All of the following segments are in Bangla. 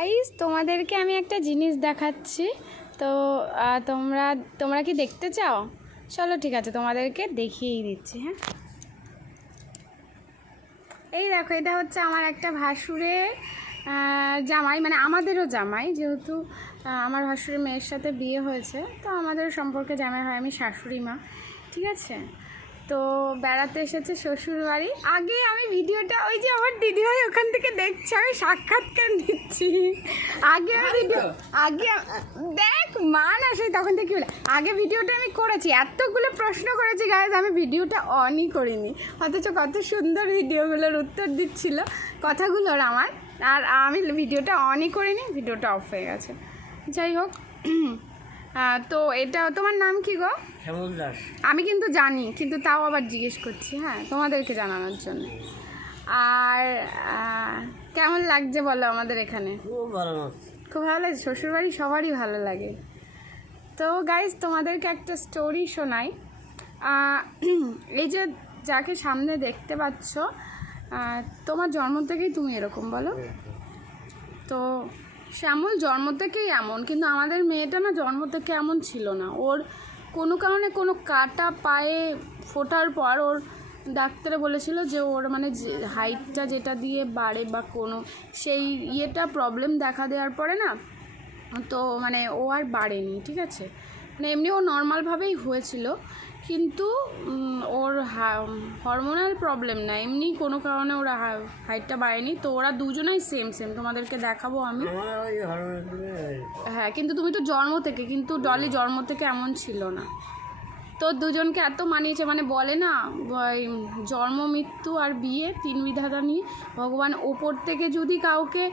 গাইস তোমাদেরকে আমি একটা জিনিস দেখাচ্ছি। তো তোমরা কি দেখতে চাও? চলো ঠিক আছে, তোমাদেরকে দেখিয়েই দিচ্ছি। হ্যাঁ, এই দেখো, এটা হচ্ছে আমার একটা ভাসুরের জামাই, মানে আমাদেরও জামাই, যেহেতু আমার ভাসুরের মেয়ের সাথে বিয়ে হয়েছে, তো আমাদের সম্পর্কে জামাই হয়, আমি শাশুড়ি মা। ঠিক আছে, তো বেড়াতে এসেছে শ্বশুর বাড়ি। আগে আমি ভিডিওটা, ওই যে আমার দিদিভাই ওখান থেকে দেখছে, আমি সাক্ষাৎকার দিচ্ছি। আগে দেখ মা না, সেই তখন থেকে বলে আগে ভিডিওটা আমি করেছি, এতগুলো প্রশ্ন করেছি গাইজ, আমি ভিডিওটা অনই করিনি, অথচ কত সুন্দর ভিডিওগুলোর উত্তর দিচ্ছিল কথাগুলোর আমার, আর আমি ভিডিওটা অনই করিনি, ভিডিওটা অফ হয়ে গেছে। যাই হোক, তো এটা তোমার নাম কি গো? শ্যামল দাস। আমি কিন্তু জানি, কিন্তু তাও আবার জিজ্ঞেস করছি, হ্যাঁ, তোমাদেরকে জানানোর জন্য। আর কেমন লাগছে বলো আমাদের এখানে? খুব ভালো, খুব ভালো লাগে। শ্বশুরবাড়ি সবারই ভালো লাগে। তো গাইজ তোমাদেরকে একটা স্টোরি শোনাই। এই যে যাকে সামনে দেখতে পাচ্ছ, তোমার জন্ম থেকেই তুমি এরকম, বলো তো। শ্যামল জন্ম থেকেই এমন, কিন্তু আমাদের মেয়েটা না জন্ম থেকে এমন ছিল না। ওর কোনো কারণে কোনো কাটা পায়ে ফোটার পর ওর ডাক্তারে বলেছিল যে ওর মানে হাইটটা যেটা দিয়ে বাড়ে বা কোনো সেই ইয়েটা প্রবলেম দেখা দেওয়ার পরে না, তো মানে ও আর বাড়েনি। ঠিক আছে, মানে এমনি ও নর্মালভাবেই হয়েছিল, কিন্তু ওর হরমোনাল প্রবলেম না, এমনি কোনো কারণে ওরা হাইটটা বাড়েনি। তো ওরা দুজনেই সেম, তোমাদেরকে দেখাবো আমি। হ্যাঁ, কিন্তু তুমি তো জন্ম থেকে, কিন্তু ডলি জন্ম থেকে এমন ছিল না। তো দুজনকে এত মানিয়েছে, মানে বলে না জন্ম মৃত্যু আর বিয়ে তিন বিধাতা নিয়ে ভগবান ওপর থেকে যদি কাউকে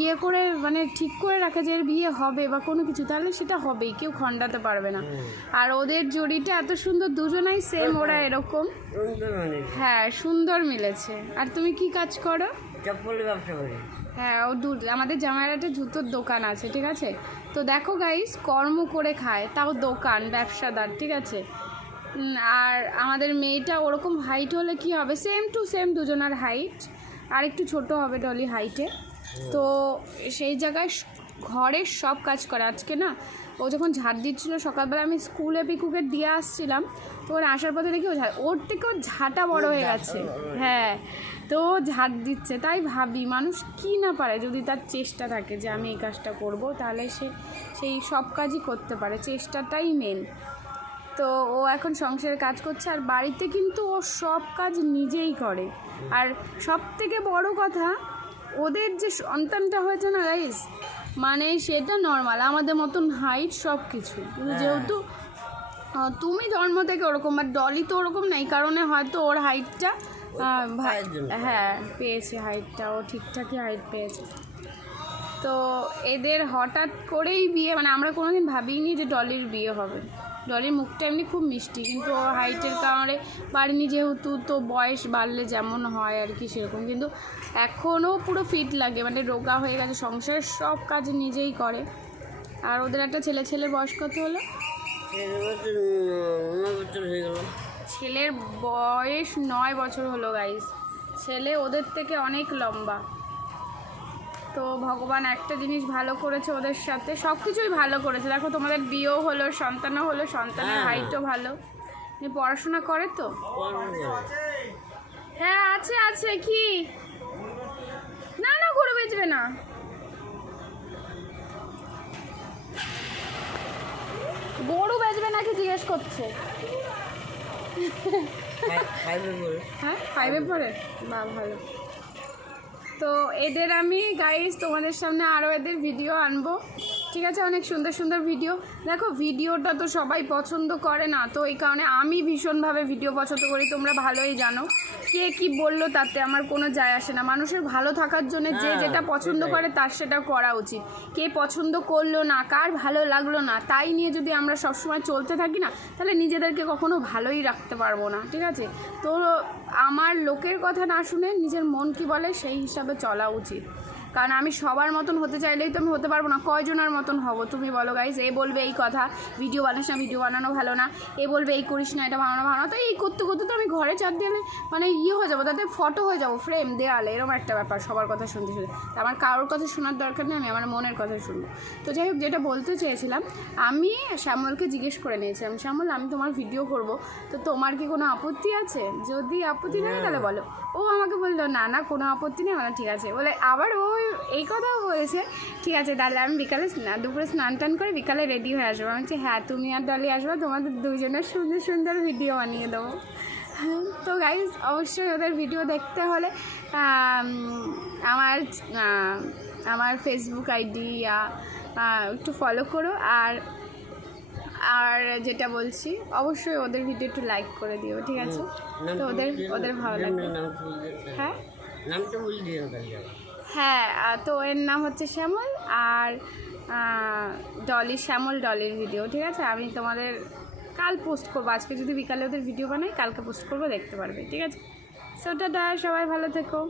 ইয়ে করে মানে ঠিক করে রাখে যে এর বিয়ে হবে বা কোনো কিছু, তাহলে সেটা হবেই, কেউ খণ্ডাতে পারবে না। আর ওদের জুড়িটা এত সুন্দর, দুজনাই সেম, ওরা এরকম। হ্যাঁ, সুন্দর মিলেছে। আর তুমি কি কাজ করো? চপ্পলের ব্যবসা করি। হ্যাঁ, ও আমাদের জামাইয়ের একটা জুতোর দোকান আছে। ঠিক আছে, তো দেখো গাইস, কর্ম করে খায়, তাও দোকান, ব্যবসাদার। ঠিক আছে, আর আমাদের মেয়েটা ওরকম হাইট হলে কি হবে, সেম টু সেম দুজনার হাইট, আর একটু ছোটো হবে ডলি হাইটে। তো সেই জায়গায় ঘরের সব কাজ করে। আজকে না ও যখন ঝাড় দিচ্ছিলো সকালবেলা, আমি স্কুলে পিকুকে দিয়ে আসছিলাম, তো ওর আসার পথে দেখি ওর থেকেও ঝাঁটা বড় হয়ে গেছে। হ্যাঁ, তো ঝাড় দিচ্ছে। তাই ভাবি মানুষ কি না পারে, যদি তার চেষ্টা থাকে যে আমি এই কাজটা করব, তাহলে সে সেই সব কাজই করতে পারে, চেষ্টাটাই মেন। তো ও এখন সংসারের কাজ করছে, আর বাড়িতে কিন্তু ও সব কাজ নিজেই করে। আর সব থেকে বড় কথা, ওদের যে সন্তানটা হয়েছে না গাইস, মানে সেটা নর্মাল আমাদের মতন হাইট সব কিছু, যেহেতু তুমি জন্ম থেকে ওরকম, আর ডলি তো ওরকম না, এই কারণে হয়তো ওর হাইটটা হ্যাঁ পেয়েছে, হাইটটা ও ঠিকঠাকই হাইট পেয়েছে। তো এদের হঠাৎ করেই বিয়ে, মানে আমরা কোনোদিন ভাবিনি যে ডলির বিয়ে হবে। ডলির মুখটা এমনি খুব মিষ্টি, কিন্তু ও হাইটের কারণে বাড়িনি, যেহেতু তো বয়স বাড়লে যেমন হয় আর কি সেরকম, কিন্তু এখনও পুরো ফিট লাগে, মানে রোগা হয়ে গেছে, সংসারের সব কাজ নিজেই করে। আর ওদের একটা ছেলে বয়স কত হলো? ছেলের বয়স 9 বছর হলো গাইস। ছেলে ওদের থেকে অনেক লম্বা। তো ভগবান একটা জিনিস ভালো করেছে ওদের সাথে, সব কিছুই ভালো করেছে। দেখো, তোমাদের বিয়েও হলো, সন্তানও হলো, সন্তানের হাইটও ভালো। পড়াশোনা করে তো? হ্যাঁ, আছে কি না গরু বেচবে না, গরু বেচবে নাকি জিজ্ঞেস করছে। হ্যাঁ, 5-এ পড়ে, বা ভালো। তো এদের আমি গাইস তোমাদের সামনে আরও এদের ভিডিও আনবো। ঠিক আছে, অনেক সুন্দর সুন্দর ভিডিও। দেখো, ভিডিওটা তো সবাই পছন্দ করে না, তো এই কারণে আমি ভীষণভাবে ভিডিও পছন্দ করি, তোমরা ভালোই জানো। কে কি বললো তাতে আমার কোনো যায় আসে না, মানুষের ভালো থাকার জন্য যে যেটা পছন্দ করে তার সেটা করা উচিত। কে পছন্দ করলো না, কার ভালো লাগলো না, তাই নিয়ে যদি আমরা সবসময় চলতে থাকি না, তাহলে নিজেদেরকে কখনো ভালোই রাখতে পারবো না। ঠিক আছে, তো আমার লোকের কথা না শুনে নিজের মন কি বলে সেই হিসাবে চলা উচিত। কারণ আমি সবার মতন হতে চাইলেই তো আমি হতে পারবো না, কয়জনের মতন হব তুমি বলো গাইস। এ বলবে এই কথা, ভিডিও বানাস না, ভিডিও বানানো ভালো না, এ বলবে এই করিস না, এটা বানানো ভালো না। তো এই করতে করতে তো আমি ঘরে চাপ দেওয়ালে মানে হয়ে যাবো, তাতে ফটো হয়ে যাবো ফ্রেম দেওয়ালে, এরকম একটা ব্যাপার সবার কথা শুনতে শুনতে। আমার কারোর কথা শোনার দরকার নেই, আমি আমার মনের কথা শুনবো। তো যাই হোক, যেটা বলতে চেয়েছিলাম, আমি শ্যামলকে জিজ্ঞেস করে নিয়েছিলাম, শ্যামল আমি তোমার ভিডিও করব, তো তোমার কি কোনো আপত্তি আছে? যদি আপত্তি থাকে তাহলে বলো। ও আমাকে বললো না না কোনো আপত্তি নেই। মানে ঠিক আছে বলে, আবার ও এই কথাও বলেছে, ঠিক আছে তাহলে আমি বিকালে দুপুরে স্নান টান করে বিকালে রেডি হয়ে আসবো। আমি বলছি হ্যাঁ তুমি আর ডলি আসবো, তোমাদের দুজনের সুন্দর সুন্দর ভিডিও বানিয়ে দেবো। তো গাইজ অবশ্যই ওদের ভিডিও দেখতে হলে আমার ফেসবুক আইডি একটু ফলো করো। আর যেটা বলছি, অবশ্যই ওদের ভিডিও একটু লাইক করে দিও, ঠিক আছে? তো ওদের ভালো লাগবে। হ্যাঁ নামটা বলে দিও তাহলে। হ্যাঁ, তো এর নাম হচ্ছে শ্যামল, আর শ্যামল ডলির ভিডিও, ঠিক আছে? আমি তোমাদের কাল পোস্ট করবো, আজকে যদি বিকালে ওদের ভিডিও বানাই কালকে পোস্ট করবো, দেখতে পারবে, ঠিক আছে? সো টাটা, সবাই ভালো থেকো।